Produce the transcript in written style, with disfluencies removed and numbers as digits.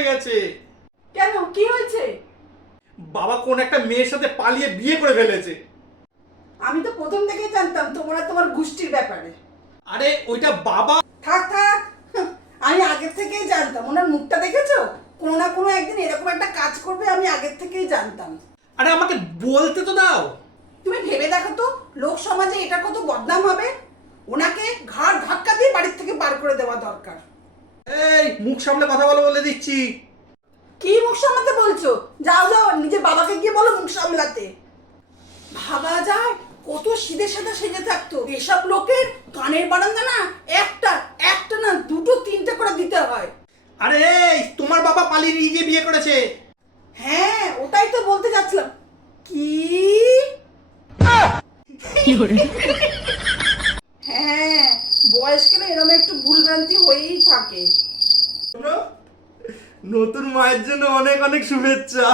হয়ে গেছে। কেন, কি হয়েছে? বাবা কোন একটা মেয়ের সাথে পালিয়ে বিয়ে করে ফেলেছে। আমি তো প্রথম থেকেই জানতাম তোমরা তোমার গোষ্ঠীর ব্যাপারে। আরে ওইটা বাবা। থাক থাক, আমি আগের থেকেই জানতাম। ওনার মুখটা দেখেছো? কোনো না কোনো একদিন এরকম একটা কাজ করবে, আমি আগের থেকেই জানতাম। আরে আমাকে বলতে তো দাও। তুমি ভেবে দেখো তো, লোক সমাজে এটা কত বদনাম হবে। ওনাকে ঘাড় ধাক্কা দিয়ে বাড়ির থেকে বার করে দেওয়া দরকার। এই মুখ সামলে কথা বলো বলে দিচ্ছি। কি মুখ সামলাতে বলছো? যাও যাও, নিজের বাবাকে গিয়ে বলো মুখ সামলাতে। ভাবা যায় কত সিধে সাদা সেজে থাকতো। এসব লোকের কানের বারান্দা না একটা একটা না দুটো তিনটে করে দিতে হয়। আরে এই তোমার বাবা পালিয়ে নিয়ে গিয়ে বিয়ে করেছে। হ্যাঁ, ওটাই তো বলতে যাচ্ছিলাম। কি? হ্যাঁ, বয়স গেলে এরকম একটু ভুলভ্রান্তি হয়েই থাকে। শোনো, নতুন মায়ের জন্য অনেক অনেক শুভেচ্ছা।